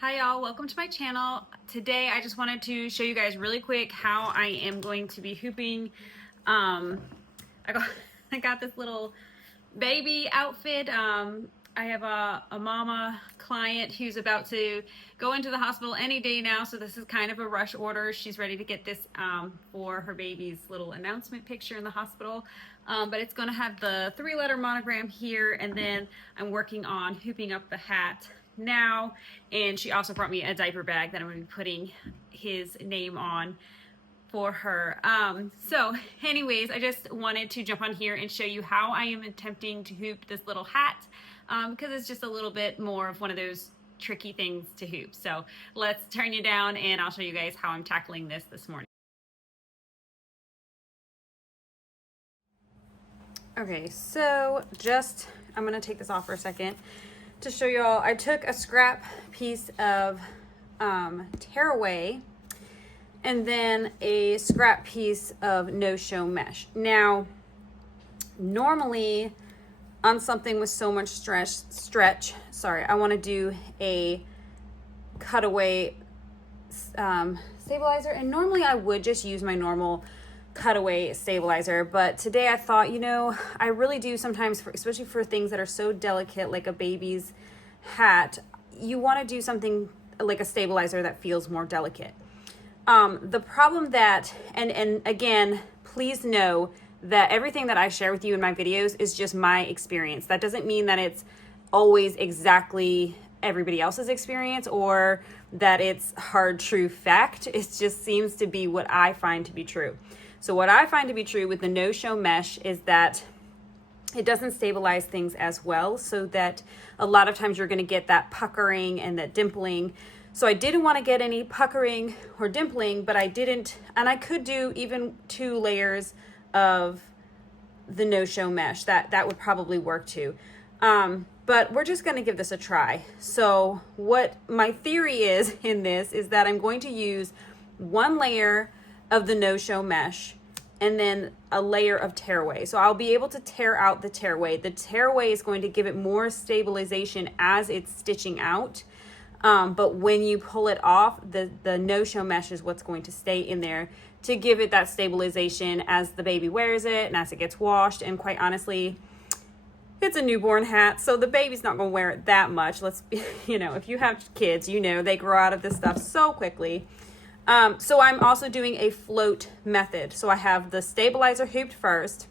Hi y'all, welcome to my channel. Today I just wanted to show you guys really quick how I am going to be hooping. I got this little baby outfit. I have a mama client who's about to go into the hospital any day now, so this is kind of a rush order. She's ready to get this for her baby's little announcement picture in the hospital. But it's going to have the 3-letter monogram here, and then I'm working on hooping up the hat now, and she also brought me a diaper bag that I'm going to be putting his name on for her. So anyways, I just wanted to jump on here and show you how I am attempting to hoop this little hat, because it's just a little bit more of one of those tricky things to hoop. So let's turn you down and I'll show you guys how I'm tackling this morning. Okay, so I'm gonna take this off for a second to show y'all. I took a scrap piece of tearaway and then a scrap piece of no-show mesh. Now, normally on something with so much stretch, I want to do a cutaway stabilizer, and normally I would just use my normal cutaway stabilizer, but today I thought, you know, I really do sometimes, especially for things that are so delicate like a baby's hat, you want to do something like a stabilizer that feels more delicate. The problem that, and again, please know that everything that I share with you in my videos is just my experience. That doesn't mean that it's always exactly everybody else's experience or that it's hard, true fact. It just seems to be what I find to be true. So what I find to be true with the no-show mesh is that it doesn't stabilize things as well, so that a lot of times you're going to get that puckering and that dimpling. So I didn't want to get any puckering or dimpling, but I didn't, and I could do even 2 layers of the no-show mesh. That would probably work too. But we're just going to give this a try. So what my theory is in this is that I'm going to use 1 layer of the no-show mesh and then a layer of tearaway. So I'll be able to tear out the tearaway. The tearaway is going to give it more stabilization as it's stitching out. But when you pull it off, the no-show mesh is what's going to stay in there to give it that stabilization as the baby wears it and as it gets washed. And quite honestly, it's a newborn hat, so the baby's not going to wear it that much. Let's be, you know, if you have kids, you know, they grow out of this stuff so quickly. So I'm also doing a float method. So I have the stabilizer hooped first,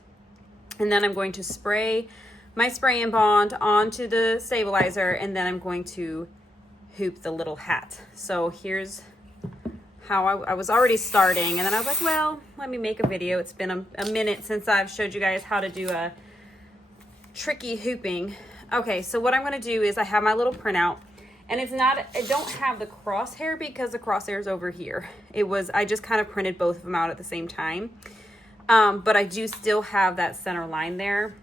and then I'm going to spray my spray and bond onto the stabilizer, and then I'm going to hoop the little hat. So here's how I was already starting, and then I was like, well, let me make a video. It's been a minute since I've showed you guys how to do a tricky hooping. Okay, so what I'm going to do is I have my little printout. And it's not, I don't have the crosshair because the crosshair is over here. I just kind of printed both of them out at the same time. But I do still have that center line there.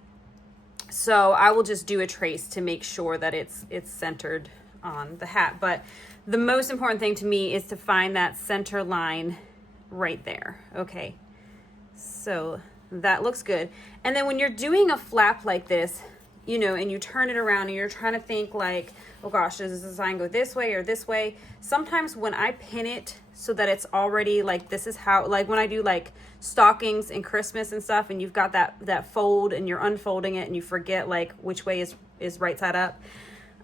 So I will just do a trace to make sure that it's centered on the hat. But the most important thing to me is to find that center line right there. Okay, so that looks good. And then when you're doing a flap like this, you know, and you turn it around and you're trying to think like, oh gosh, does this design go this way or this way? Sometimes when I pin it so that it's already like, this is how, like when I do like stockings and Christmas and stuff, and you've got that fold and you're unfolding it and you forget like which way is right side up.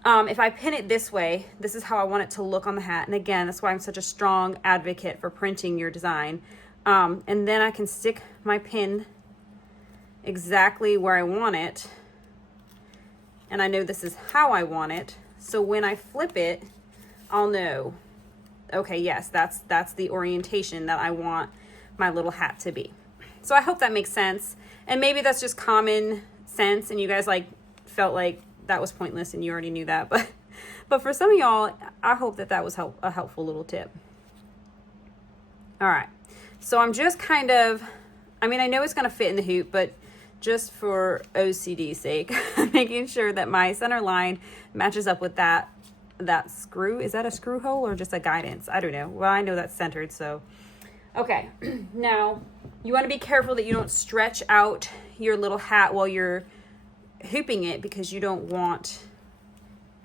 If I pin it this way, this is how I want it to look on the hat. And again, that's why I'm such a strong advocate for printing your design. And then I can stick my pin exactly where I want it. And I know this is how I want it. So when I flip it, I'll know, okay, yes, that's the orientation that I want my little hat to be. So I hope that makes sense. And maybe that's just common sense and you guys like felt like that was pointless and you already knew that. But for some of y'all, I hope that was a helpful little tip. All right. So I'm just kind of, I mean, I know it's going to fit in the hoop, but just for OCD's sake, making sure that my center line matches up with that screw. Is that a screw hole or just a guidance? I don't know. Well, I know that's centered, so. Okay, now you want to be careful that you don't stretch out your little hat while you're hooping it, because you don't want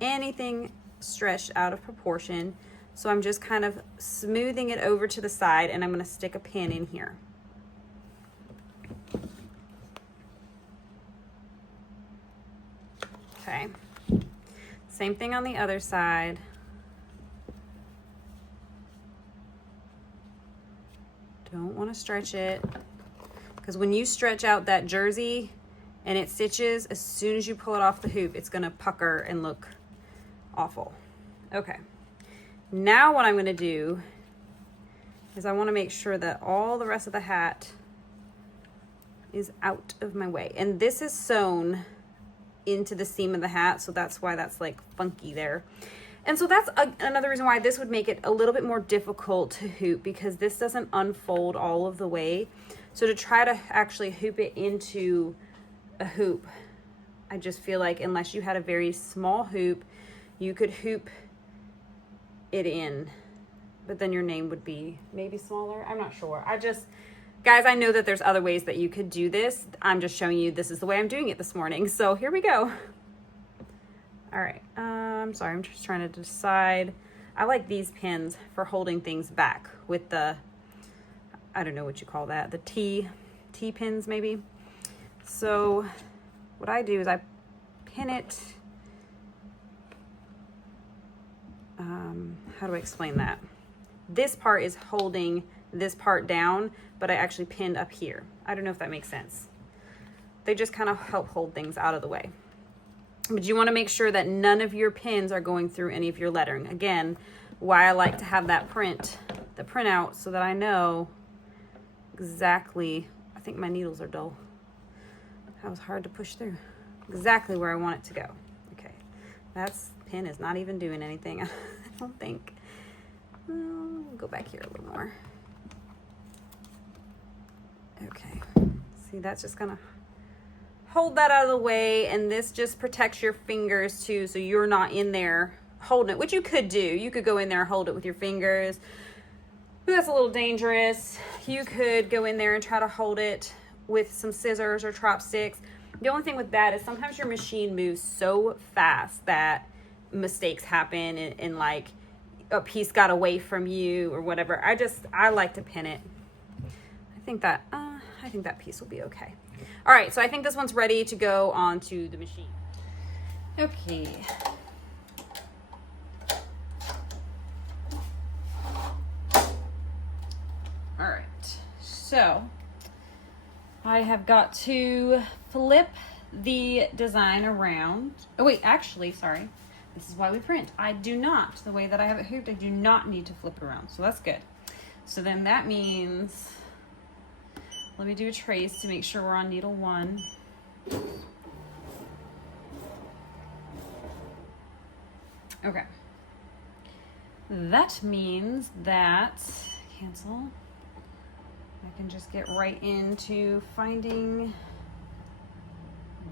anything stretched out of proportion. So I'm just kind of smoothing it over to the side, and I'm going to stick a pin in here. Okay. Same thing on the other side. Don't want to stretch it, because when you stretch out that jersey and it stitches, as soon as you pull it off the hoop, it's going to pucker and look awful. Okay. Now what I'm going to do is I want to make sure that all the rest of the hat is out of my way. And this is sewn into the seam of the hat, so that's why that's like funky there. And so that's another reason why this would make it a little bit more difficult to hoop, because this doesn't unfold all of the way. So to try to actually hoop it into a hoop, I just feel like unless you had a very small hoop, you could hoop it in, but then your name would be maybe smaller. I'm not sure. Guys, I know that there's other ways that you could do this. I'm just showing you this is the way I'm doing it this morning. So here we go. All right. I'm sorry. I'm just trying to decide. I like these pins for holding things back with the, I don't know what you call that, the T pins maybe. So what I do is I pin it. How do I explain that? This part is holding this part down, but I actually pinned up here. I don't know if that makes sense. They just kind of help hold things out of the way. But you want to make sure that none of your pins are going through any of your lettering. Again, why I like to have that the printout, so that I know exactly, I think my needles are dull. That was hard to push through. Exactly where I want it to go. Okay, that's pin is not even doing anything. I don't think. We'll go back here a little more. Okay, see, that's just gonna hold that out of the way, and this just protects your fingers too, so you're not in there holding it, which you could do. You could go in there and hold it with your fingers, but that's a little dangerous. You could go in there and try to hold it with some scissors or chopsticks. The only thing with that is sometimes your machine moves so fast that mistakes happen, and like a piece got away from you or whatever. I like to pin it. I think that piece will be okay. All right, so I think this one's ready to go onto the machine. Okay. All right, so I have got to flip the design around. Oh wait, actually, sorry. This is why we print. I do not, the way that I have it hooped, I do not need to flip it around, so that's good. So then that means, let me do a trace to make sure we're on needle 1. Okay. That means that, cancel, I can just get right into finding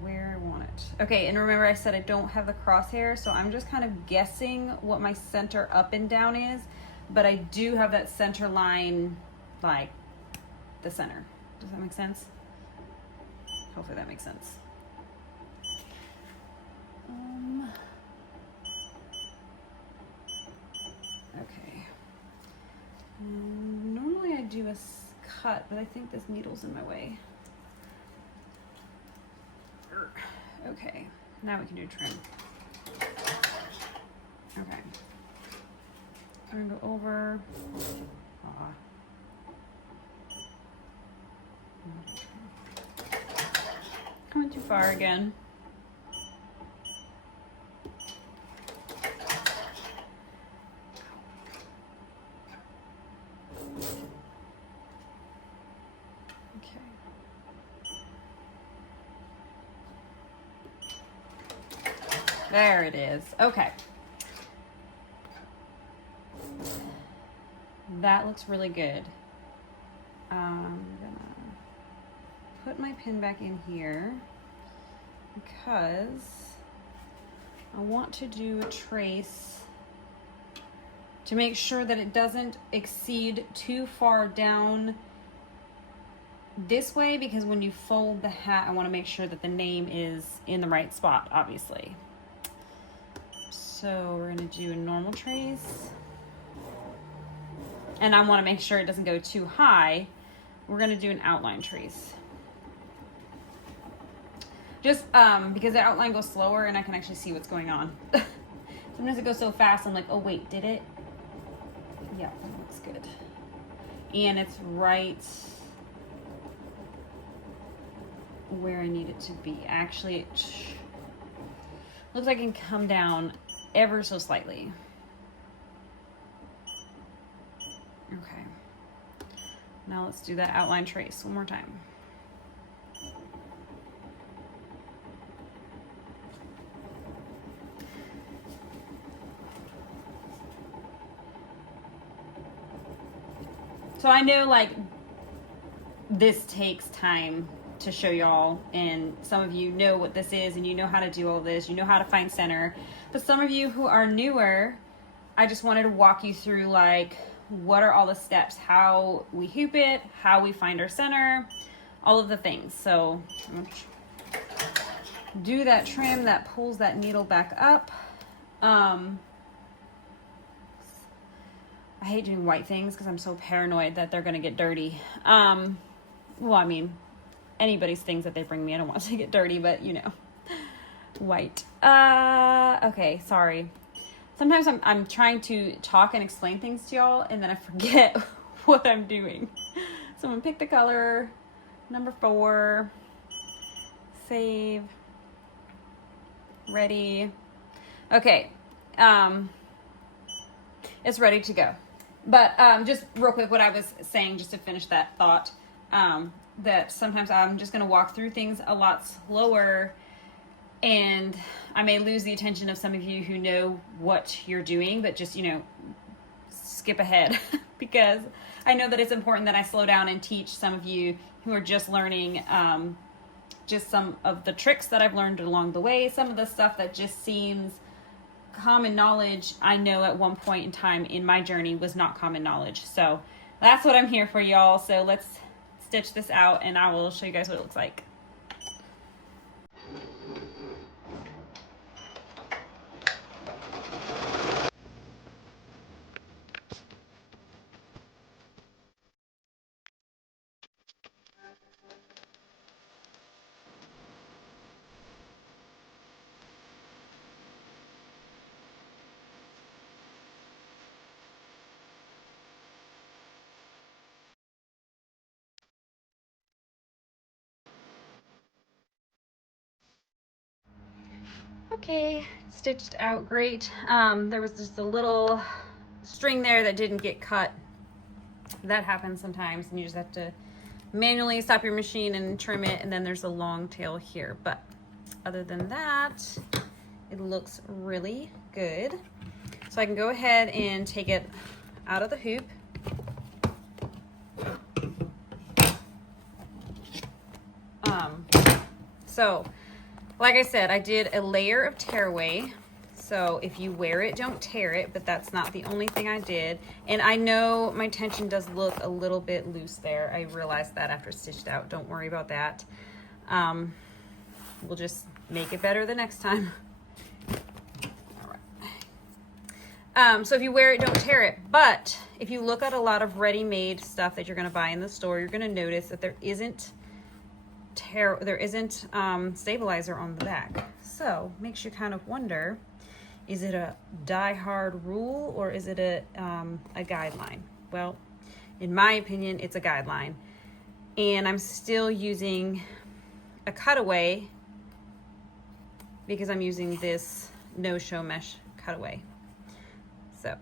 where I want it. Okay, and remember I said I don't have the crosshair, so I'm just kind of guessing what my center up and down is, but I do have that center line, like the center. Does that make sense? Hopefully that makes sense. Okay. Normally I do a cut, but I think this needle's in my way. Okay, now we can do trim. Okay. I'm gonna go over. I went too far again. There it is. Okay. That looks really good. I'm gonna put my pin back in here because I want to do a trace to make sure that it doesn't exceed too far down this way, because when you fold the hat, I want to make sure that the name is in the right spot, obviously. So So we're gonna do a normal trace. And I wanna make sure it doesn't go too high. We're gonna do an outline trace. Just because the outline goes slower and I can actually see what's going on. Sometimes it goes so fast, I'm like, oh wait, did it? Yeah, that looks good. And it's right where I need it to be. Actually, it looks like it can come down ever so slightly. Okay. Now let's do that outline trace one more time. So I know like this takes time to show y'all, and some of you know what this is and you know how to do all this, you know how to find center. But some of you who are newer, I just wanted to walk you through like what are all the steps, how we hoop it, how we find our center, all of the things. So I'm gonna do that trim that pulls that needle back up. I hate doing white things because I'm so paranoid that they're going to get dirty. Well, I mean, anybody's things that they bring me, I don't want to get dirty, but you know, white. Okay, sorry. Sometimes I'm trying to talk and explain things to y'all, and then I forget what I'm doing. So I'm going to pick the color, number 4, save, ready. Okay, it's ready to go. But just real quick, what I was saying, just to finish that thought, that sometimes I'm just going to walk through things a lot slower, and I may lose the attention of some of you who know what you're doing, but just, you know, skip ahead because I know that it's important that I slow down and teach some of you who are just learning just some of the tricks that I've learned along the way, some of the stuff that just seems common knowledge, I know at one point in time in my journey was not common knowledge. So that's what I'm here for, y'all. So let's stitch this out and I will show you guys what it looks like. Okay, stitched out great. There was just a little string there that didn't get cut. That happens sometimes, and you just have to manually stop your machine and trim it, and then there's a long tail here. But other than that, it looks really good. So I can go ahead and take it out of the hoop. So like I said, I did a layer of tearaway. So if you wear it, don't tear it, but that's not the only thing I did. And I know my tension does look a little bit loose there. I realized that after stitched out. Don't worry about that. We'll just make it better the next time. All right. So if you wear it, don't tear it. But if you look at a lot of ready-made stuff that you're gonna buy in the store, you're gonna notice that there isn't stabilizer on the back. So makes you kind of wonder, is it a die-hard rule or is it a guideline? Well, in my opinion, it's a guideline. And I'm still using a cutaway because I'm using this no-show mesh cutaway. So,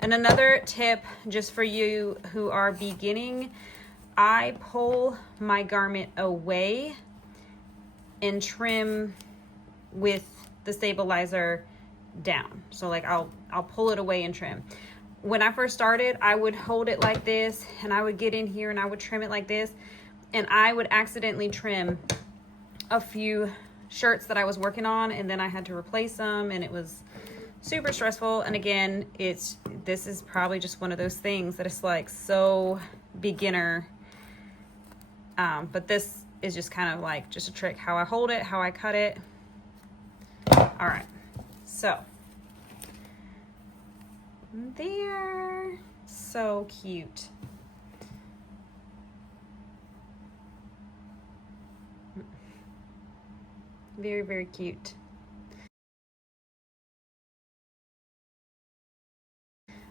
and another tip just for you who are beginning, I pull my garment away and trim with the stabilizer down. So like I'll pull it away and trim. When I first started, I would hold it like this and I would get in here and I would trim it like this, and I would accidentally trim a few shirts that I was working on, and then I had to replace them, and it was super stressful. And again, this is probably just one of those things that it's like so beginner. But this is just kind of like just a trick, how I hold it, how I cut it. All right, so there, so cute. Very, very cute.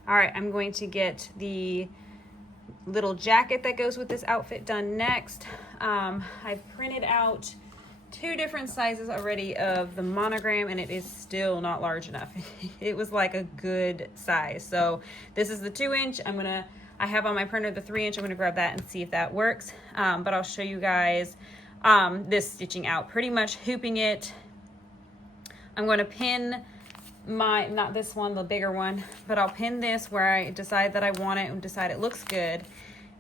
All right, I'm going to get the little jacket that goes with this outfit done next. I've printed out 2 different sizes already of the monogram, and it is still not large enough. It was like a good size. So this is the 2-inch. I have on my printer the 3-inch. I'm gonna grab that and see if that works. But I'll show you guys this stitching out, pretty much hooping it. I'm going to pin my, not this one, the bigger one, but I'll pin this where I decide that I want it and decide it looks good.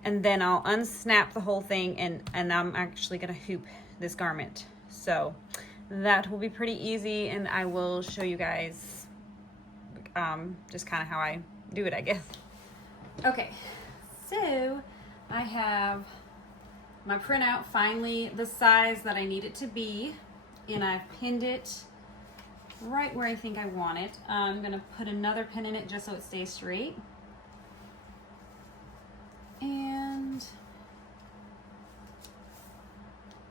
And then I'll unsnap the whole thing, and I'm actually gonna hoop this garment. So that will be pretty easy, and I will show you guys just kind of how I do it, I guess. Okay, so I have my printout finally the size that I need it to be, and I've pinned it right where I think I want it. I'm gonna put another pin in it just so it stays straight. And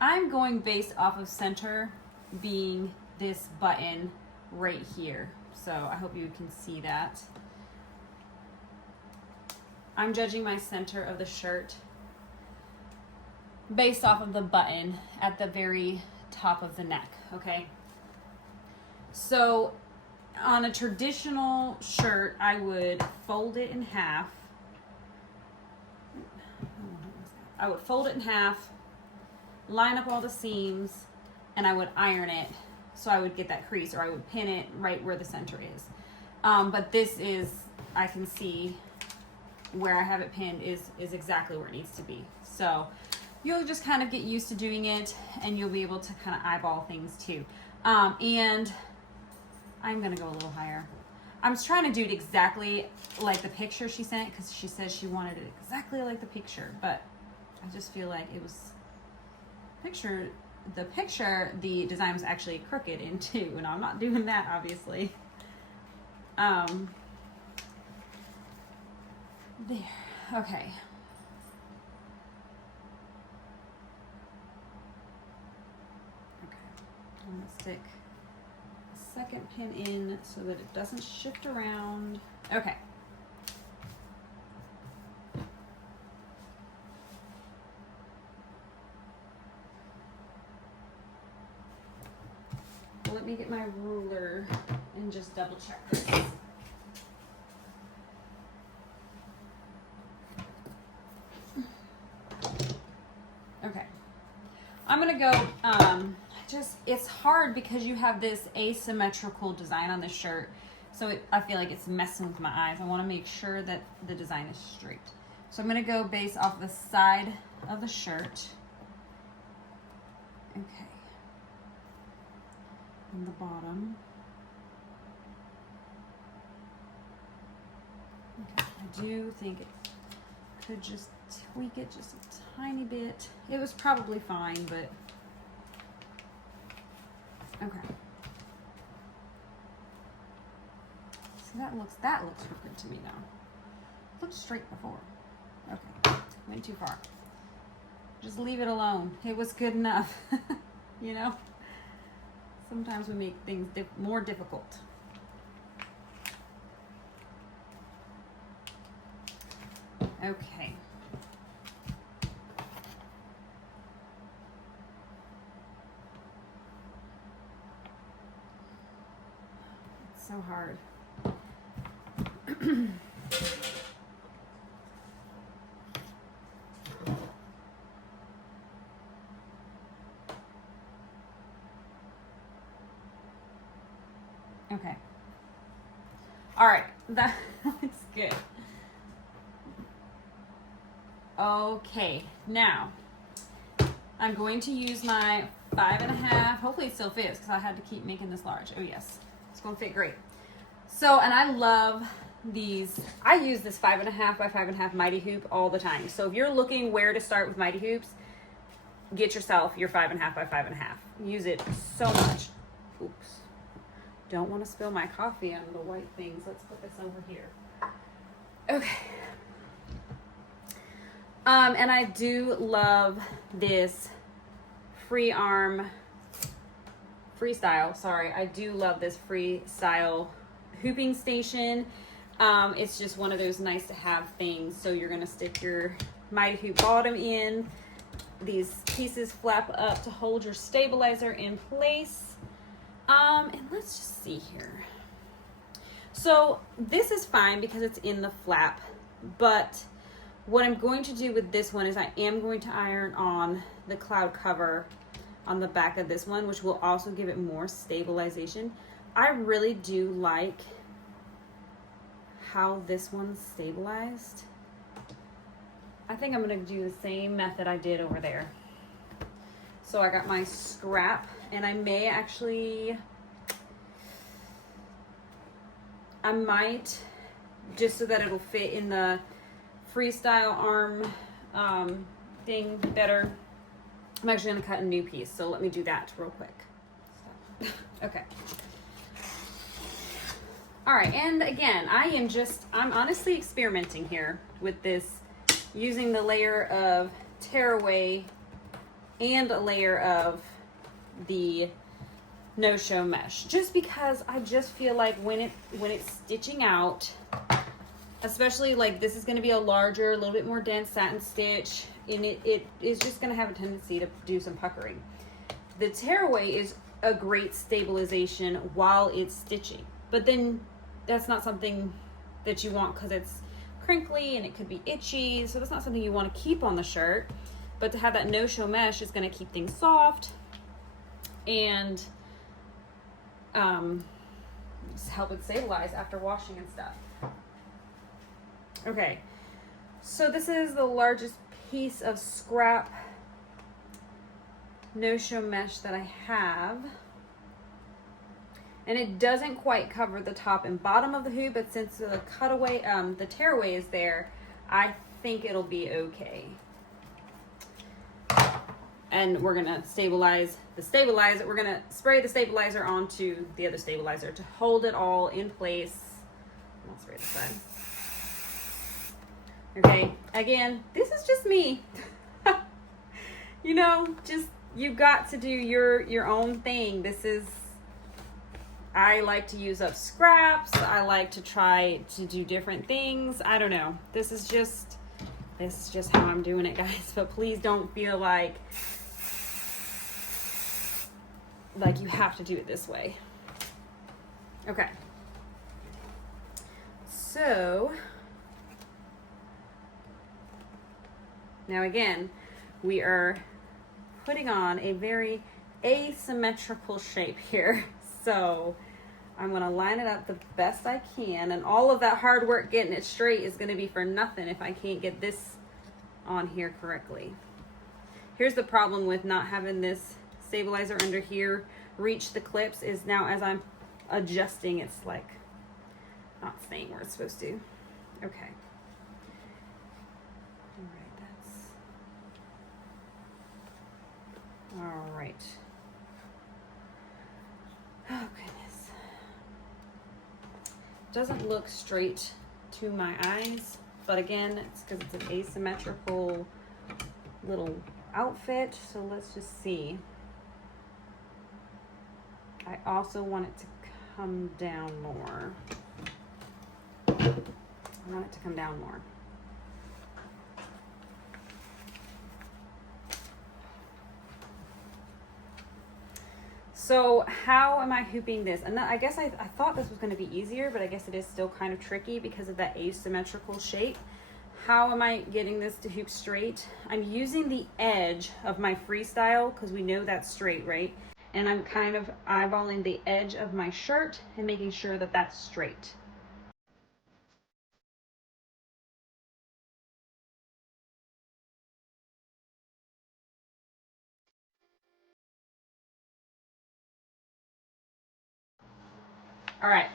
I'm going based off of center being this button right here. So I hope you can see that. I'm judging my center of the shirt based off of the button at the very top of the neck, okay? So on a traditional shirt, I would fold it in half. I would fold it in half, line up all the seams, and I would iron it so I would get that crease, or I would pin it right where the center is. But this is, I can see where I have it pinned is exactly where it needs to be. So you'll just kind of get used to doing it, and you'll be able to kind of eyeball things too. And I'm gonna go a little higher. I'm trying to do it exactly like the picture she sent, because she says she wanted it exactly like the picture, but I just feel like it was the design was actually crooked in two, and I'm not doing that, obviously. There, okay. I'm gonna stick a second pin in so that it doesn't shift around. Okay. Let me get my ruler and just double check this. Okay. I'm gonna go, it's hard because you have this asymmetrical design on this shirt. So I feel like it's messing with my eyes. I wanna make sure that the design is straight. So I'm gonna go base off the side of the shirt. Okay. And the bottom. Okay. I do think it could just tweak it just a tiny bit. It was probably fine, but okay. So that looks crooked to me now. It looked straight before. Okay, went too far. Just leave it alone. It was good enough. You know? Sometimes we make things more difficult. Okay. It's so hard. Okay. All right, that looks good. Okay, now I'm going to use my 5.5. Hopefully it still fits because I had to keep making this large. Oh yes, it's gonna fit great. So, and I love these. I use this 5.5 by 5.5 Mighty Hoop all the time. So if you're looking where to start with Mighty Hoops, get yourself your 5.5 by 5.5. Use it so much. Oops. don't want to spill my coffee on the white things. Let's put this over here. Okay. And I do love this freestyle. Sorry, I do love this freestyle hooping station. It's just one of those nice to have things. So you're gonna stick your Mighty Hoop bottom in. These pieces flap up to hold your stabilizer in place. And let's just see here. So this is fine because it's in the flap, but what I'm going to do with this one is I am going to iron on the cloud cover on the back of this one, which will also give it more stabilization. I really do like how this one's stabilized. I think I'm going to do the same method I did over there. So I got my scrap, and I may actually, I might, just so that it'll fit in the freestyle arm thing better, I'm actually going to cut a new piece. So let me do that real quick. So, okay. All right, and again, I'm honestly experimenting here with this, using the layer of tearaway and a layer of the no-show mesh, just because I just feel like when it's stitching out, especially like this is going to be a larger, a little bit more dense satin stitch, and it is just going to have a tendency to do some puckering. The tearaway is a great stabilization while it's stitching, but then that's not something that you want because it's crinkly and it could be itchy, so that's not something you want to keep on the shirt. But to have that no-show mesh is going to keep things soft and just help it stabilize after washing and stuff. Okay, so this is the largest piece of scrap no-show mesh that I have. And it doesn't quite cover the top and bottom of the hoop, but since the cutaway, the tearaway is there, I think it'll be okay. And we're gonna stabilize the stabilizer. We're gonna spray the stabilizer onto the other stabilizer to hold it all in place. I'll spray this side. Okay, again, this is just me. You know, just, you've got to do your own thing. This is, I like to use up scraps. I like to try to do different things. I don't know. This is just how I'm doing it, guys. But please don't feel like you have to do it this way. Okay. So now again, we are putting on a very asymmetrical shape here. So I'm going to line it up the best I can, and all of that hard work getting it straight is going to be for nothing if I can't get this on here correctly. Here's the problem with not having this stabilizer under here reach the clips, is now as I'm adjusting, it's like not staying where it's supposed to. Okay. All right. Oh, goodness. Doesn't look straight to my eyes, but again, it's because it's an asymmetrical little outfit. So let's just see. I also want it to come down more. I want it to come down more. So how am I hooping this? And I guess I thought this was going to be easier, but I guess it is still kind of tricky because of that asymmetrical shape. How am I getting this to hoop straight? I'm using the edge of my freestyle because we know that's straight, right? And I'm kind of eyeballing the edge of my shirt and making sure that that's straight. All right,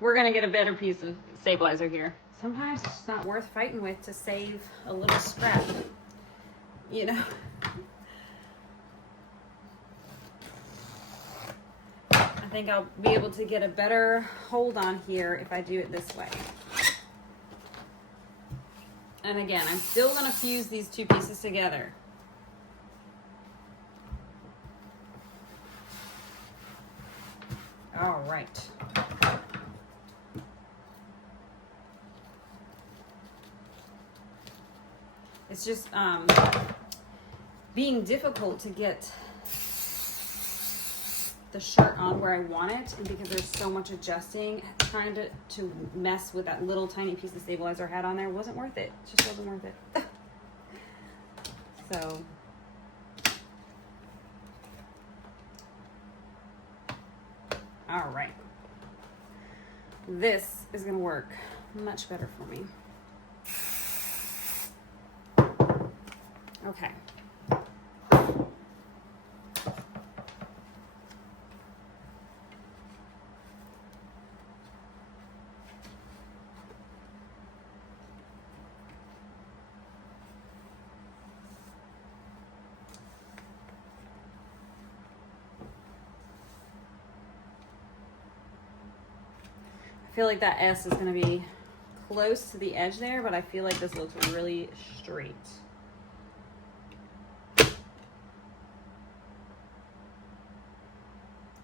we're gonna get a better piece of stabilizer here. Sometimes it's not worth fighting with to save a little scrap, you know. I think I'll be able to get a better hold on here if I do it this way. And again, I'm still going to fuse these two pieces together. All right. It's just being difficult to get the shirt on where I want it, and because there's so much adjusting, trying to mess with that little tiny piece of stabilizer I had on there wasn't worth it. It just wasn't worth it. So all right, this is gonna work much better for me. Okay. I feel like that S is going to be close to the edge there, but I feel like this looks really straight.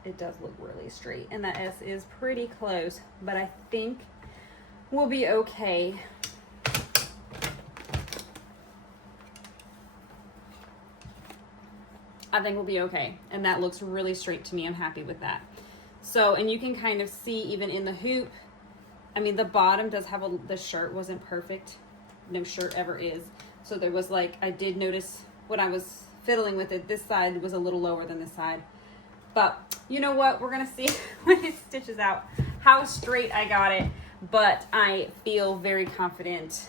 It does look really straight, and that S is pretty close, but I think we'll be okay. I think we'll be okay, and that looks really straight to me. I'm happy with that. So, and you can kind of see even in the hoop, I mean, the bottom does have the shirt wasn't perfect. No shirt ever is. So there was like, I did notice when I was fiddling with it, this side was a little lower than this side. But you know what? We're going to see when it stitches out how straight I got it. But I feel very confident.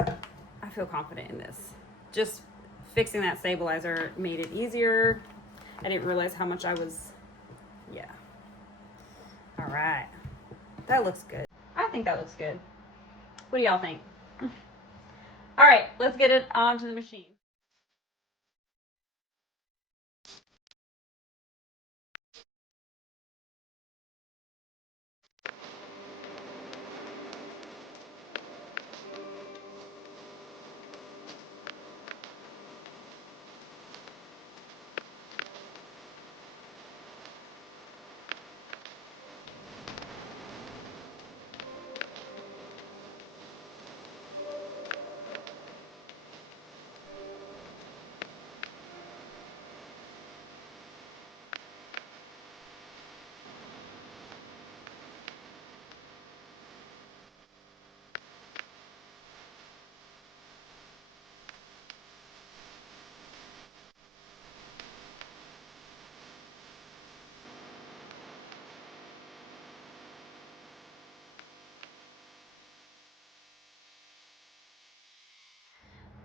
I feel confident in this. Just fixing that stabilizer made it easier. I didn't realize how much I was, yeah. All right. That looks good. I think that looks good. What do y'all think? All right, let's get it onto the machine.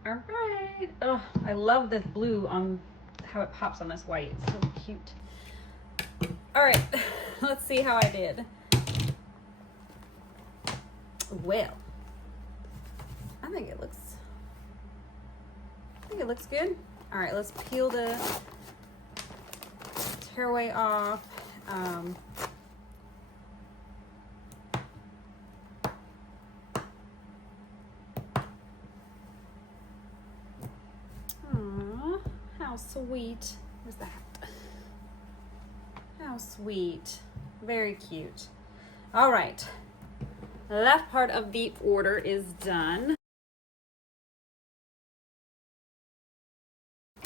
All right. Oh, I love this blue on how it pops on this white. It's so cute. All right, let's see how I did. Well, I think it looks good. All right, let's peel the tearaway off. How sweet. Where's the hat? How sweet. Very cute. All right. That part of the order is done.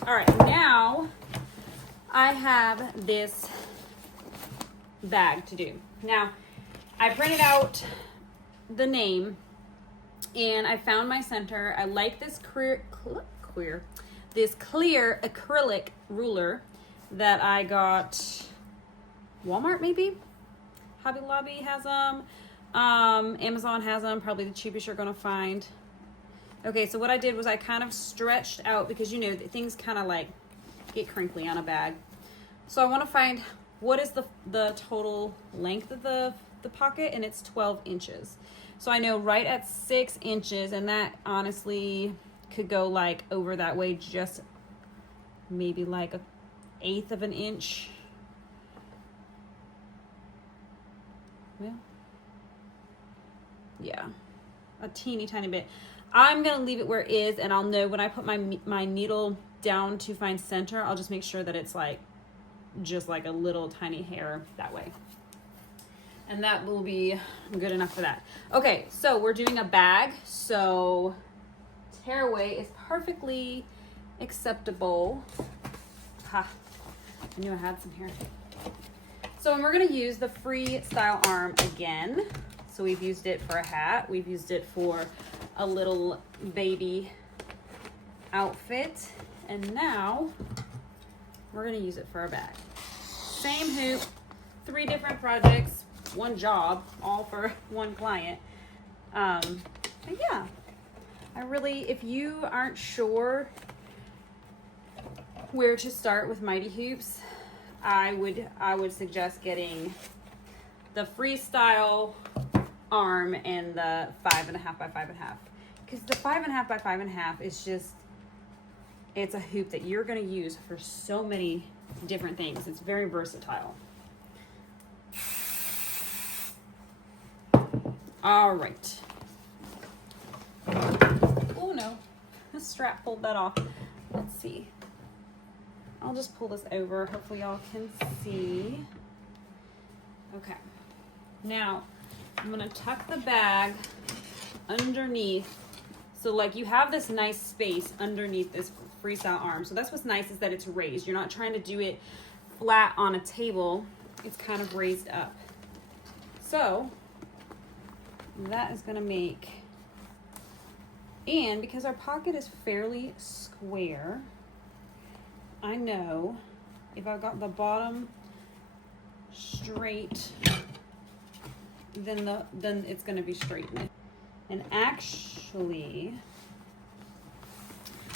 All right, now I have this bag to do. Now, I printed out the name and I found my center. I like this this clear acrylic ruler that I got Walmart, maybe. Hobby Lobby has them. Amazon has them, probably the cheapest you're gonna find. Okay, so what I did was I kind of stretched out because you know things kind of like get crinkly on a bag. So I want to find what is the total length of the pocket, and it's 12 inches. So I know right at 6 inches, and that honestly could go like over that way, just maybe like 1/8 of an inch. Well, yeah, a teeny tiny bit. I'm gonna leave it where it is, and I'll know when I put my needle down to find center, I'll just make sure that it's like just like a little tiny hair that way. And that will be good enough for that. Okay, so we're doing a bag. So tearaway is perfectly acceptable. Ha, I knew I had some here. So we're gonna use the freestyle arm again. So we've used it for a hat. We've used it for a little baby outfit. And now we're gonna use it for a bag. Same hoop, 3 different projects, 1 job, all for 1 client. But yeah, if you aren't sure where to start with Mighty Hoops, I would suggest getting the freestyle arm and the 5.5 by 5.5, because the 5.5 by 5.5 is just, it's a hoop that you're going to use for so many different things. It's very versatile. All right. Oh no, the strap pulled that off. Let's see. I'll just pull this over. Hopefully y'all can see. Okay. Now I'm gonna tuck the bag underneath. So like you have this nice space underneath this freestyle arm. So that's what's nice, is that it's raised. You're not trying to do it flat on a table. It's kind of raised up. So that is gonna make, and because our pocket is fairly square, I know if I've got the bottom straight, then it's gonna be straight. And actually,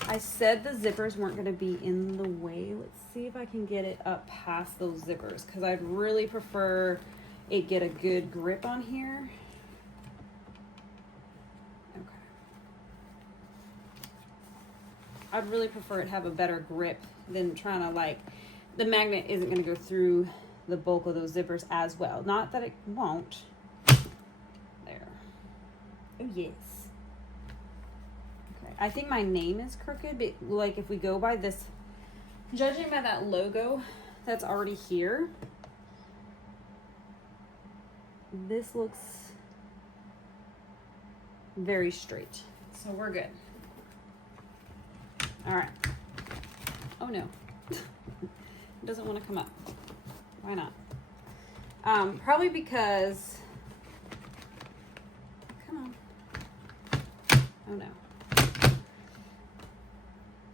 I said the zippers weren't gonna be in the way. Let's see if I can get it up past those zippers, because I'd really prefer it get a good grip on here. Okay. I'd really prefer it have a better grip than trying to, like, the magnet isn't gonna go through the bulk of those zippers as well. Not that it won't. There. Oh yes. Okay, I think my name is crooked, but like if we go by this, judging by that logo that's already here, this looks very straight. So we're good. All right. Oh no. It doesn't want to come up. Why not? Probably because, come on. Oh no.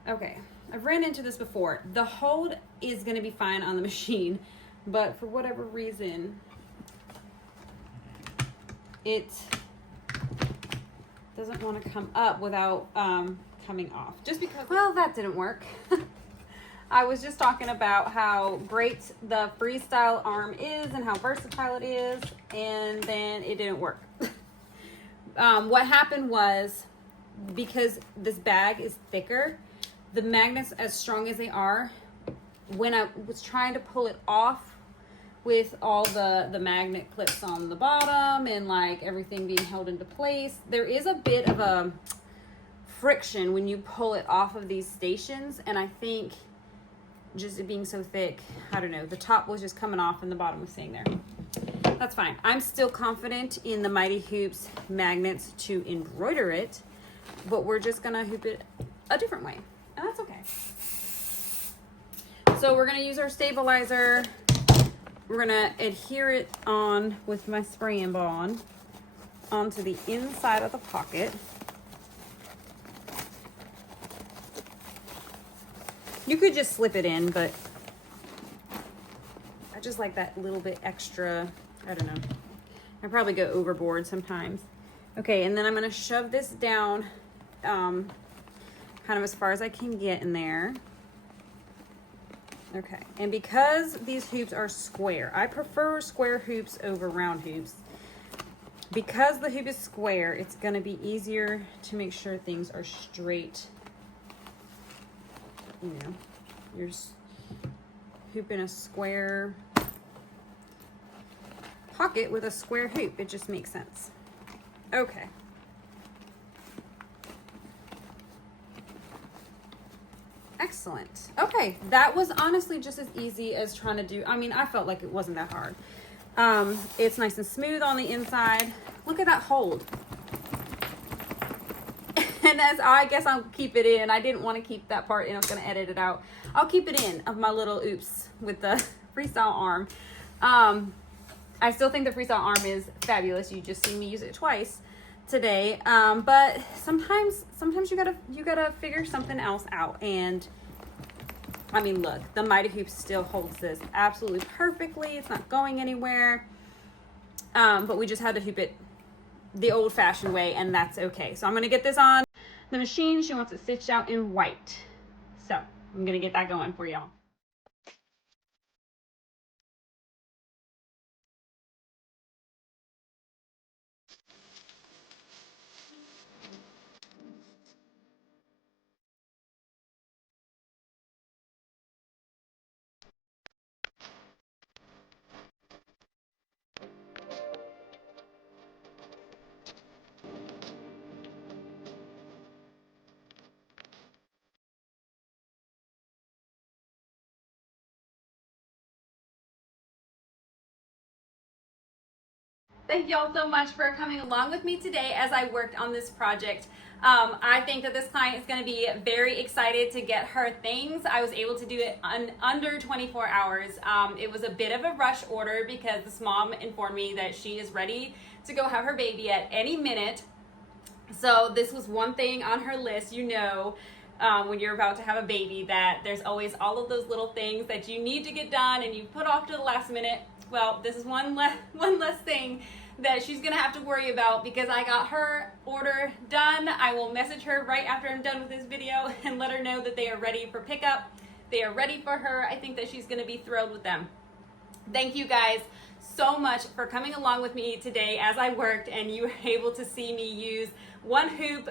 Okay, I've ran into this before. The hold is gonna be fine on the machine, but for whatever reason, it doesn't want to come up without coming off. Just because, well, that didn't work. I was just talking about how great the freestyle arm is and how versatile it is, and then it didn't work. What happened was, because this bag is thicker, the magnets, as strong as they are, when I was trying to pull it off with all the magnet clips on the bottom and like everything being held into place, there is a bit of a friction when you pull it off of these stations, and I think just it being so thick, I don't know, the top was just coming off and the bottom was staying there. That's fine. I'm still confident in the Mighty Hoops magnets to embroider it, but we're just gonna hoop it a different way, and that's okay. So we're gonna use our stabilizer. We're gonna adhere it on with my spray and bond onto the inside of the pocket. You could just slip it in, but I just like that little bit extra, I don't know. I probably go overboard sometimes. Okay, and then I'm gonna shove this down kind of as far as I can get in there. Okay, and because these hoops are square, I prefer square hoops over round hoops. Because the hoop is square, it's gonna be easier to make sure things are straight. You know, you're hooping a square pocket with a square hoop. It just makes sense. Okay. Excellent. Okay, that was honestly just as easy as trying to do. I mean, I felt like it wasn't that hard. It's nice and smooth on the inside. Look at that hold. And as I guess I'll keep it in. I didn't want to keep that part in. I was going to edit it out. I'll keep it in of my little oops with the freestyle arm. I still think the freestyle arm is fabulous. You just see me use it twice today. But sometimes you gotta figure something else out. And I mean, look, the Mighty Hoop still holds this absolutely perfectly. It's not going anywhere. But we just had to hoop it the old-fashioned way, and that's okay. So I'm gonna get this on the machine. She wants it stitched out in white. So I'm gonna get that going for y'all. Thank y'all so much for coming along with me today as I worked on this project. I think that this client is going to be very excited to get her things. I was able to do it under 24 hours. It was a bit of a rush order because this mom informed me that she is ready to go have her baby at any minute. So this was one thing on her list, you know, when you're about to have a baby, that there's always all of those little things that you need to get done and you put off to the last minute. Well, this is one less thing that she's gonna have to worry about because I got her order done. I will message her right after I'm done with this video and let her know that they are ready for pickup. They are ready for her. I think that she's gonna be thrilled with them. Thank you guys so much for coming along with me today as I worked, and you were able to see me use one hoop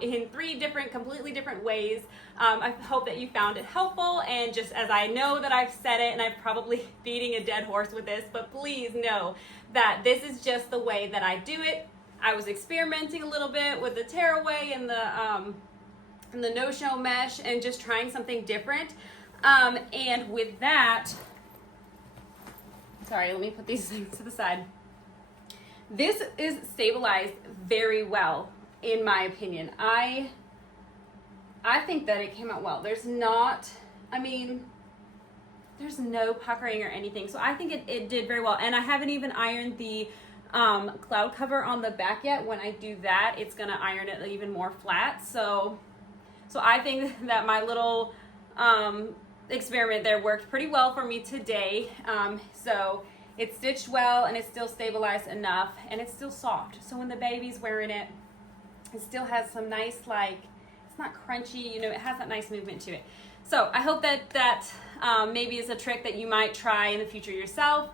in 3 completely different ways. I hope that you found it helpful, and just as I know that I've said it and I'm probably beating a dead horse with this, but please know that this is just the way that I do it. I was experimenting a little bit with the tearaway and the no-show mesh and just trying something different. And with that, sorry, let me put these things to the side. This is stabilized very well, in my opinion. I think that it came out well. There's not, I mean, there's no puckering or anything. So I think it did very well. And I haven't even ironed the cloud cover on the back yet. When I do that, it's gonna iron it even more flat. So I think that my little experiment there worked pretty well for me today. So it's stitched well and it's still stabilized enough and it's still soft. So when the baby's wearing it, it still has some nice, like, it's not crunchy, you know, it has that nice movement to it. So I hope that maybe is a trick that you might try in the future yourself.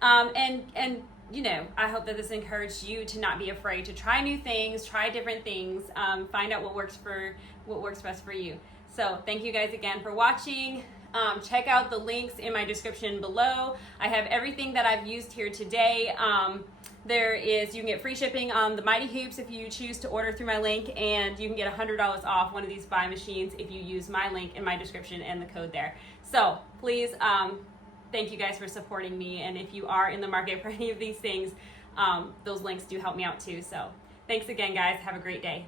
And you know, I hope that this encouraged you to not be afraid to try new things, try different things, find out what works best for you. So thank you guys again for watching. Check out the links in my description below. I have everything that I've used here today. You can get free shipping on the Mighty Hoops if you choose to order through my link, and you can get $100 off one of these buy machines if you use my link in my description and the code there. So please, thank you guys for supporting me, and if you are in the market for any of these things, those links do help me out too. So thanks again, guys. Have a great day.